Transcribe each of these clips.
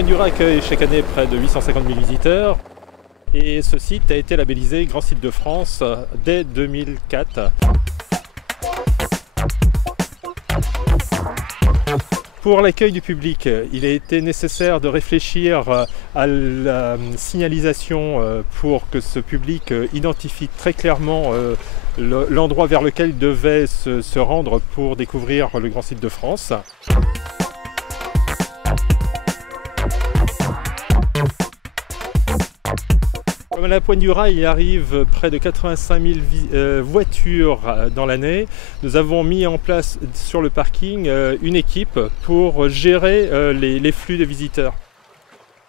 Pointe du Raz accueille chaque année près de 850 000 visiteurs et ce site a été labellisé Grand Site de France dès 2004. Pour l'accueil du public, il a été nécessaire de réfléchir à la signalisation pour que ce public identifie très clairement l'endroit vers lequel il devait se rendre pour découvrir le Grand Site de France. Comme à la Pointe du Raz, il arrive près de 85 000 voitures dans l'année. Nous avons mis en place sur le parking une équipe pour gérer les flux de visiteurs.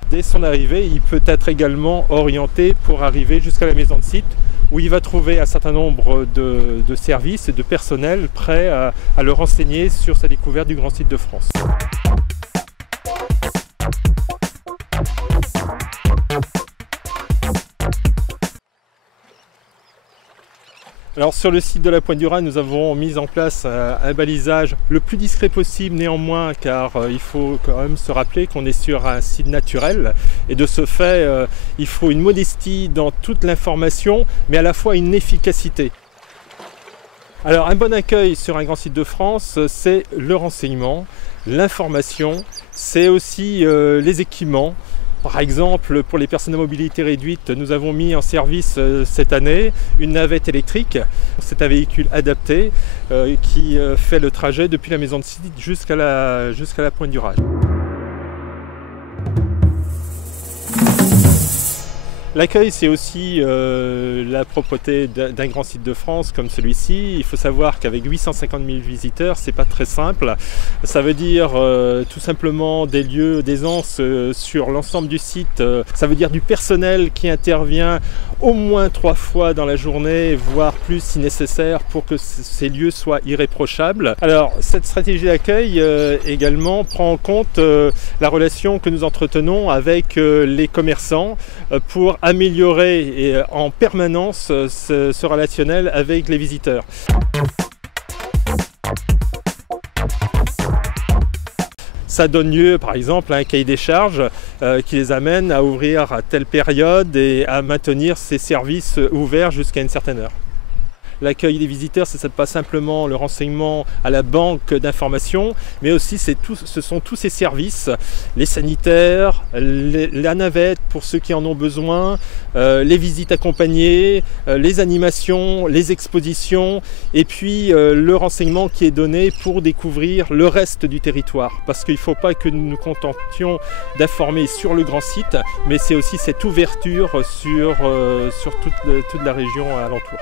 Dès son arrivée, il peut être également orienté pour arriver jusqu'à la maison de site où il va trouver un certain nombre de services et de personnel prêts à le renseigner sur sa découverte du Grand Site de France. Alors sur le site de la Pointe du Raz, nous avons mis en place un balisage le plus discret possible néanmoins, car il faut quand même se rappeler qu'on est sur un site naturel et de ce fait il faut une modestie dans toute l'information mais à la fois une efficacité. Alors un bon accueil sur un grand site de France, c'est le renseignement, l'information, c'est aussi les équipements. Par exemple, pour les personnes à mobilité réduite, nous avons mis en service cette année une navette électrique. C'est un véhicule adapté qui fait le trajet depuis la maison de site jusqu'à la Pointe du Raz. L'accueil, c'est aussi la propreté d'un grand site de France comme celui-ci. Il faut savoir qu'avec 850 000 visiteurs, c'est pas très simple. Ça veut dire tout simplement des lieux d'aisance sur l'ensemble du site. Ça veut dire du personnel qui intervient au moins 3 fois dans la journée, voire plus si nécessaire, pour que ces lieux soient irréprochables. Alors, cette stratégie d'accueil également prend en compte la relation que nous entretenons avec les commerçants pour améliorer en permanence ce relationnel avec les visiteurs. Ça donne lieu, par exemple, à un cahier des charges qui les amène à ouvrir à telle période et à maintenir ces services ouverts jusqu'à une certaine heure. L'accueil des visiteurs, ce n'est pas simplement le renseignement à la banque d'informations, mais aussi ce sont tous ces services, les sanitaires, la navette pour ceux qui en ont besoin, les visites accompagnées, les animations, les expositions, et puis le renseignement qui est donné pour découvrir le reste du territoire. Parce qu'il ne faut pas que nous nous contentions d'informer sur le grand site, mais c'est aussi cette ouverture sur toute la région alentour.